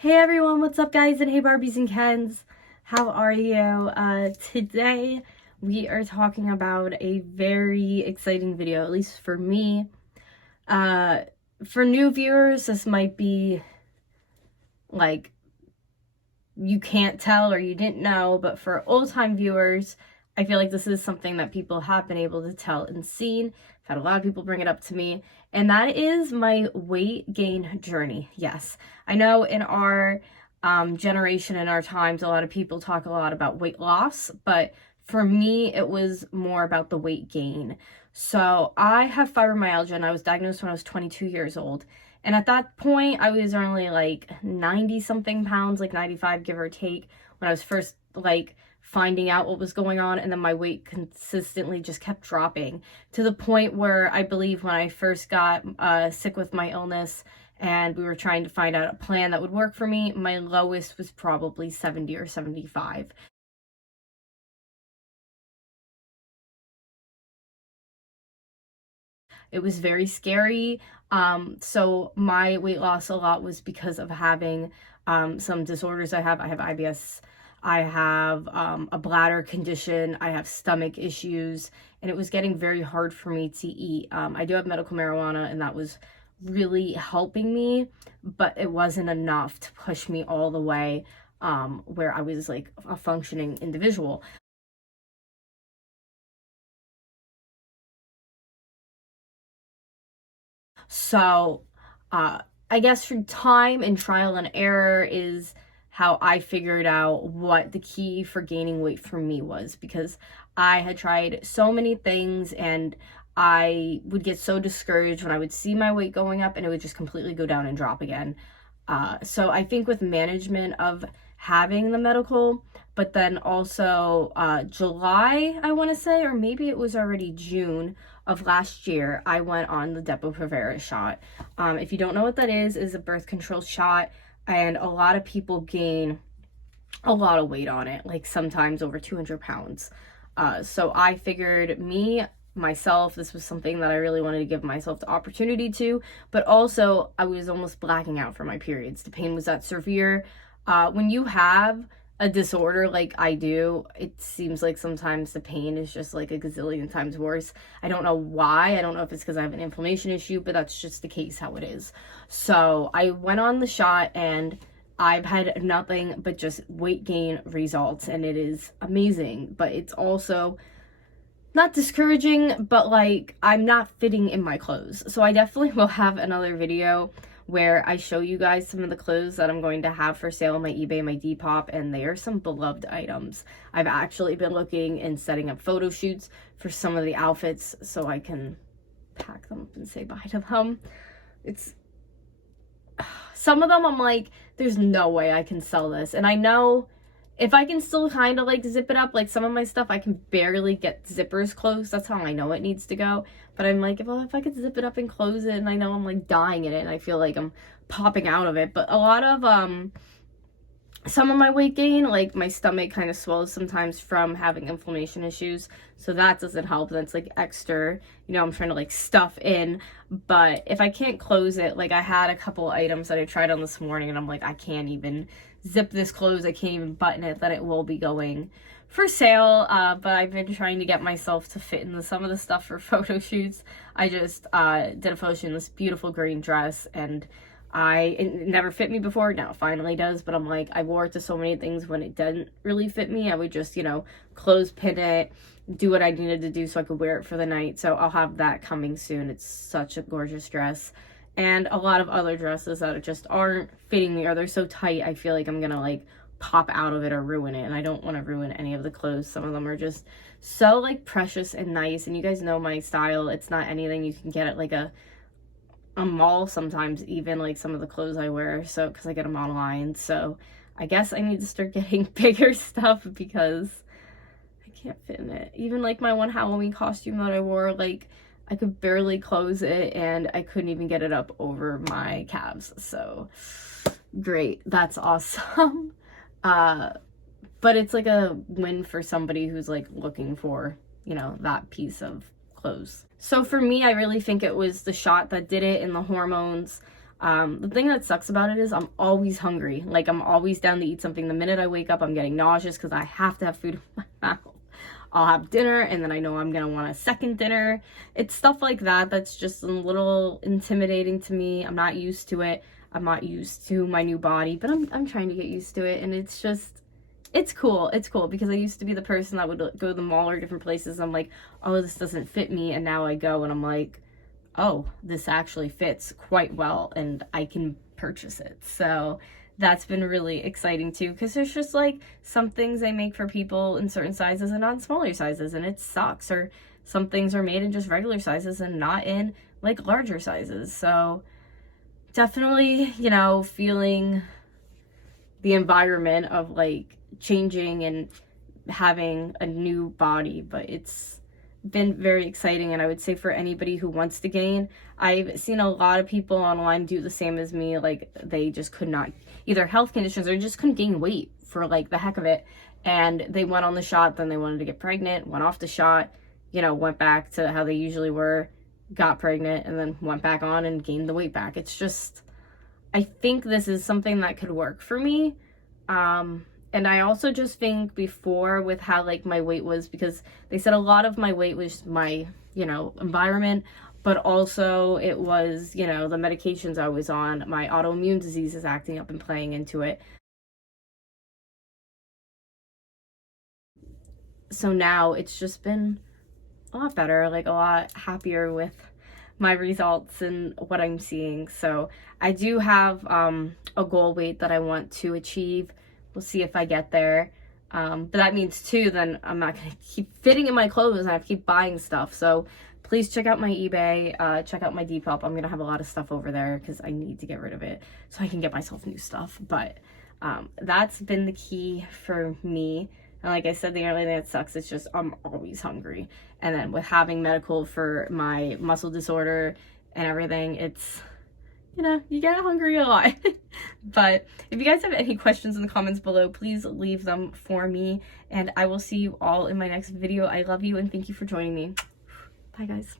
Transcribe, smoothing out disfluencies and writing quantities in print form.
Hey everyone, what's up guys, and hey Barbies and Kens, how are you? Today we are talking about a very exciting video, at least for me. For new viewers, this might be like you can't tell or you didn't know, but for old-time viewers, I feel like this is something that people have been able to tell and seen. I've had a lot of people bring it up to me, and that is my weight gain journey. Yes, I know in our generation, in our times, a lot of people talk a lot about weight loss, but for me, it was more about the weight gain. So I have fibromyalgia, and I was diagnosed when I was 22 years old. And at that point, I was only like 90 something pounds, like 95 give or take, when I was first like finding out what was going on. And then my weight consistently just kept dropping to the point where I believe when I first got sick with my illness and we were trying to find out a plan that would work for me, my lowest was probably 70 or 75. It was very scary. So my weight loss a lot was because of having some disorders I have. I have IBS, I have a bladder condition, I have stomach issues, and it was getting very hard for me to eat. I do have medical marijuana, and that was really helping me, but it wasn't enough to push me all the way where I was like a functioning individual. So, I guess through time and trial and error is how I figured out what the key for gaining weight for me was, because I had tried so many things and I would get so discouraged when I would see my weight going up and it would just completely go down and drop again. So I think with management of having the medical, but then also July, I want to say, or maybe it was already June of last year, I went on the Depo-Provera shot. If you don't know what that is a birth control shot, and a lot of people gain a lot of weight on it, like sometimes over 200 pounds. So I figured myself, this was something that I really wanted to give myself the opportunity to, but also I was almost blacking out for my periods. The pain was that severe. When you have a disorder like I do, it seems like sometimes the pain is just like a gazillion times worse. I don't know why. I don't know if it's because I have an inflammation issue, but that's just the case how it is. So I went on the shot and I've had nothing but just weight gain results, and it is amazing, but it's also not discouraging, but like I'm not fitting in my clothes. So I definitely will have another video where I show you guys some of the clothes that I'm going to have for sale on my eBay, my Depop, and they are some beloved items. I've actually been looking and setting up photo shoots for some of the outfits so I can pack them up and say bye to them. It's some of them I'm like, there's no way I can sell this. And I know if I can still kind of like zip it up, like some of my stuff, I can barely get zippers closed. That's how I know it needs to go. But I'm like, if I could zip it up and close it, and I know I'm like dying in it, and I feel like I'm popping out of it. But a lot of, some of my weight gain, like my stomach kind of swells sometimes from having inflammation issues. So that doesn't help. That's like extra, I'm trying to like stuff in. But if I can't close it, like I had a couple items that I tried on this morning, and I'm like, I can't even zip this closed, I can't even button it, that it will be going for sale. But I've been trying to get myself to fit into some of the stuff for photo shoots. I just did a photo shoot in this beautiful green dress, and it never fit me before. Now it finally does, but I'm like, I wore it to so many things when it didn't really fit me. I would just, close pin it, do what I needed to do so I could wear it for the night. So I'll have that coming soon. It's such a gorgeous dress. And a lot of other dresses that just aren't fitting me, or they're so tight I feel like I'm gonna like pop out of it or ruin it, and I don't want to ruin any of the clothes. Some of them are just so like precious and nice, and you guys know my style. It's not anything you can get at like a mall sometimes, even like some of the clothes I wear, so because I get them online. So I guess I need to start getting bigger stuff because I can't fit in it. Even like my one Halloween costume that I wore, like I could barely close it, and I couldn't even get it up over my calves. So great, that's awesome. But it's like a win for somebody who's like looking for, that piece of clothes. So for me, I really think it was the shot that did it, and the hormones. The thing that sucks about it is I'm always hungry. Like, I'm always down to eat something. The minute I wake up, I'm getting nauseous because I have to have food in my mouth. I'll have dinner, and then I know I'm gonna want a second dinner. It's stuff like that that's just a little intimidating to me. I'm not used to it. I'm not used to my new body, but I'm trying to get used to it, and it's just, it's cool. It's cool because I used to be the person that would go to the mall or different places. I'm like, oh, this doesn't fit me, and now I go and I'm like, oh, this actually fits quite well, and I can purchase it. So that's been really exciting too, because there's just like some things they make for people in certain sizes and not smaller sizes, and it sucks. Or some things are made in just regular sizes and not in like larger sizes. So definitely, you know, feeling the environment of like changing and having a new body, but it's been very exciting. And I would say for anybody who wants to gain, I've seen a lot of people online do the same as me. Like, they just could not, either health conditions or just couldn't gain weight for like the heck of it, and they went on the shot, then they wanted to get pregnant, went off the shot, you know, went back to how they usually were, got pregnant, and then went back on and gained the weight back. It's just, I think this is something that could work for me. And I also just think before, with how like my weight was, because they said a lot of my weight was my, you know, environment, but also it was, you know, the medications I was on, my autoimmune disease is acting up and playing into it. So now it's just been a lot better, like a lot happier with my results and what I'm seeing. So I do have a goal weight that I want to achieve. We'll see if I get there. But that means too, then I'm not gonna keep fitting in my clothes and I have to keep buying stuff. So please check out my eBay, check out my Depop. I'm gonna have a lot of stuff over there because I need to get rid of it so I can get myself new stuff. But that's been the key for me. And like I said, the only thing that sucks is just I'm always hungry. And then with having medical for my muscle disorder and everything, it's, you know, you get hungry a lot. But if you guys have any questions in the comments below, please leave them for me. And I will see you all in my next video. I love you and thank you for joining me. Bye, guys.